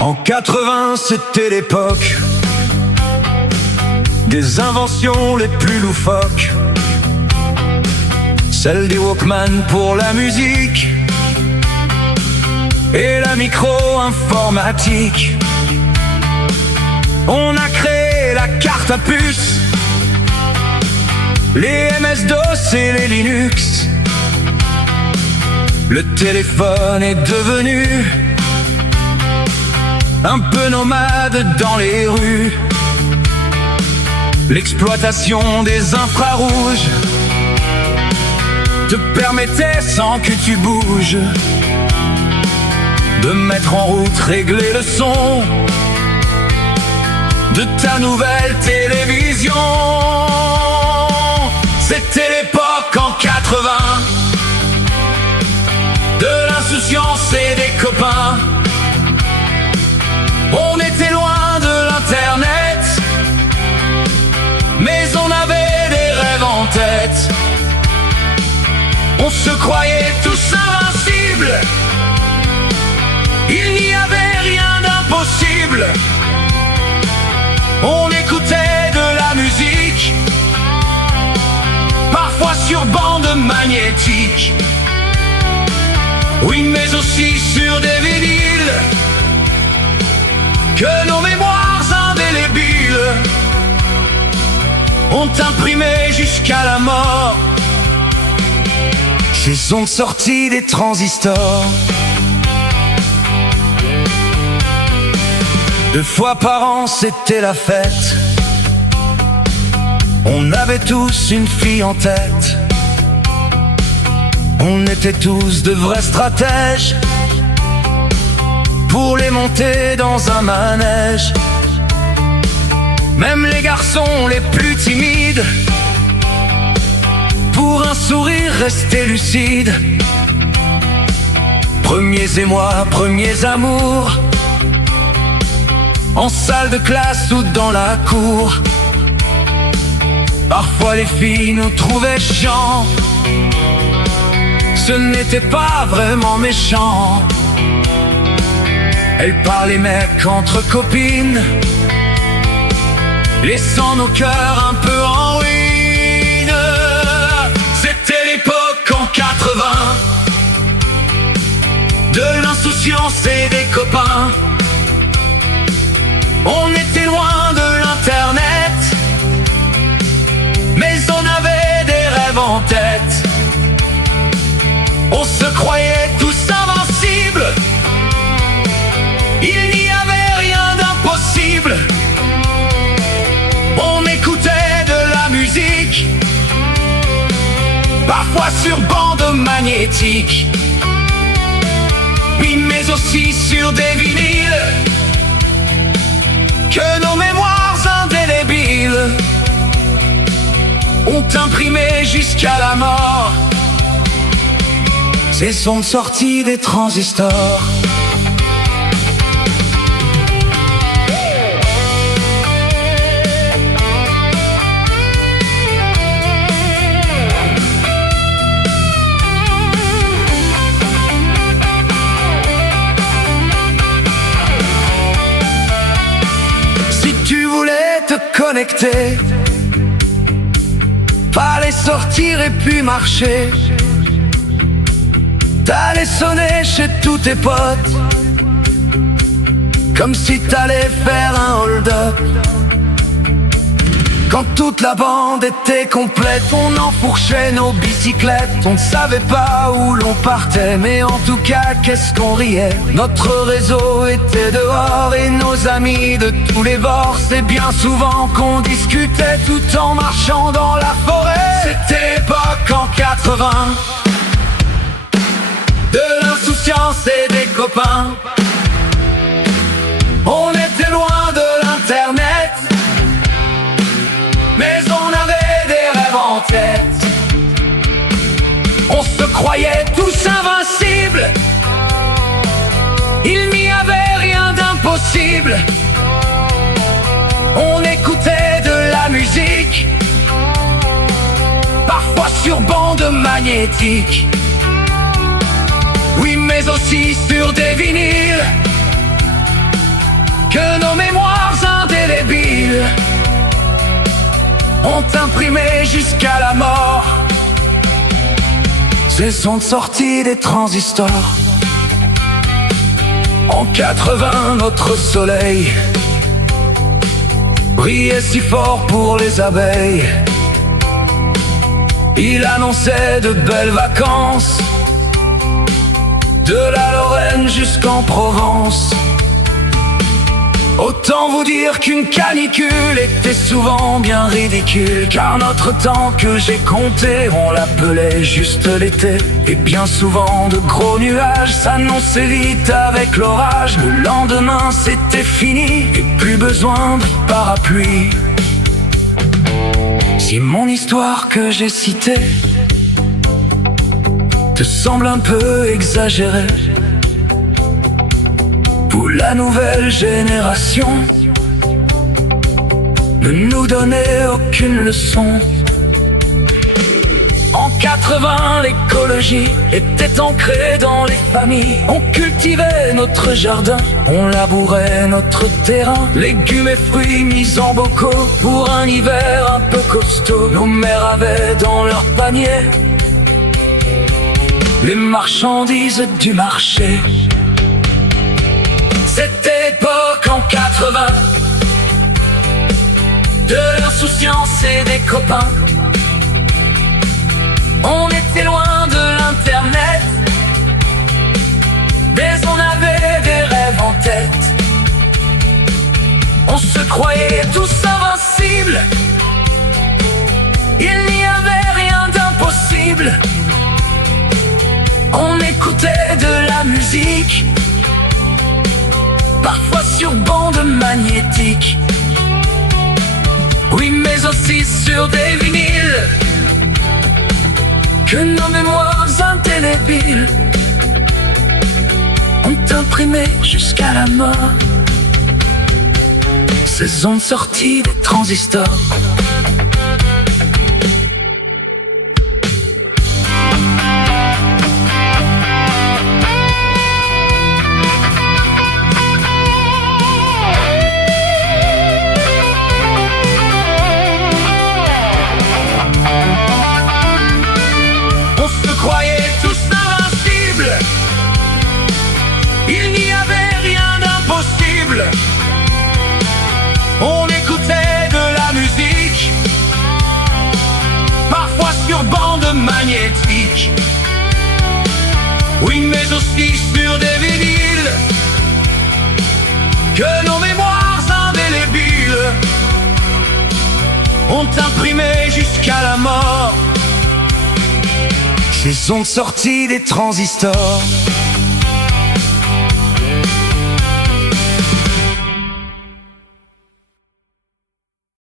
En 80, c'était l'époque des inventions les plus loufoques, celle des Walkman pour la musique et la micro-informatique. On a créé la carte à puce, les MS-DOS et les Linux. Le téléphone est devenu un peu nomade dans les rues. L'exploitation des infrarouges te permettait, sans que tu bouges, de mettre en route, régler le son de ta nouvelle télévision. C'était l'époque en 80 de l'insouciance et des copains. On était loin de l'internet, mais on avait des rêves en tête. On se croyait tous invincibles, il n'y avait rien d'impossible. On écoutait de la musique, parfois sur bande magnétique. Oui, mais aussi sur des vinyles que nos mémoires indélébiles ont imprimé jusqu'à la mort. Ces ondes sorties des transistors. 2 fois par an, c'était la fête. On avait tous une fille en tête. On était tous de vrais stratèges pour les monter dans un manège. Même les garçons les plus timides, pour un sourire rester lucide. Premiers émois, premiers amours, en salle de classe ou dans la cour. Parfois les filles nous trouvaient chiants, ce n'était pas vraiment méchant. Elles parlaient mecs entre copines, laissant nos cœurs un peu en ruine. C'était l'époque en 80 de l'insouciance et des copains. On était loin de l'internet, mais on avait des rêves en tête. On se croyait tous invincibles, il n'y avait rien d'impossible. On écoutait de la musique, parfois sur bande magnétique. Oui, mais aussi sur des vinyles que nos mémoires indélébiles ont imprimé jusqu'à la mort. Ces sons sortis des transistors. Si tu voulais te connecter, fallait sortir et puis marcher. T'allais sonner chez tous tes potes, comme si t'allais faire un hold-up. Quand toute la bande était complète, on enfourchait nos bicyclettes. On ne savait pas où l'on partait, mais en tout cas, qu'est-ce qu'on riait. Notre réseau était dehors et nos amis de tous les bords. C'est bien souvent qu'on discutait tout en marchant dans la forêt. C'était l'époque en 80 de l'insouciance et des copains. On était loin de l'internet, mais on avait des rêves en tête. On se croyait tous invincibles, invincible. On écoutait de la musique, parfois sur bande magnétique. Oui, mais aussi sur des vinyles que nos mémoires indélébiles ont imprimé jusqu'à la mort. Ces sons de sortie des transistors. En 80, notre soleil brillait si fort pour les abeilles. Il annonçait de belles vacances, de la Lorraine jusqu'en Provence. Autant vous dire qu'une canicule était souvent bien ridicule, car notre temps que j'ai compté, on l'appelait juste l'été. Et bien souvent de gros nuages s'annonçaient vite avec l'orage. Le lendemain c'était fini et plus besoin de parapluie. Si mon histoire que j'ai citée te semble un peu exagérée, pour la nouvelle génération, ne nous donnez aucune leçon. En 80, l'écologie était ancrée dans les familles. On cultivait notre jardin, on labourait notre terrain. Légumes et fruits mis en bocaux pour un hiver un peu costaud. Nos mères avaient dans leur panier les marchandises du marché. Cette époque en 80, de l'insouciance et des copains. On était loin de l'internet, mais on avait des rêves en tête. On se croyait tous invincibles, il n'y avait rien d'impossible. On écoutait de la musique, parfois sur bande magnétique. Oui, mais aussi sur des vinyles que nos mémoires indélébiles ont imprimé jusqu'à la mort. Ces ondes sorties des transistors. Il n'y avait rien d'impossible. On écoutait de la musique, parfois sur bande magnétique. Oui, mais aussi sur des vinyles que nos mémoires indélébiles ont imprimé jusqu'à la mort. Ces ondes sorties des transistors.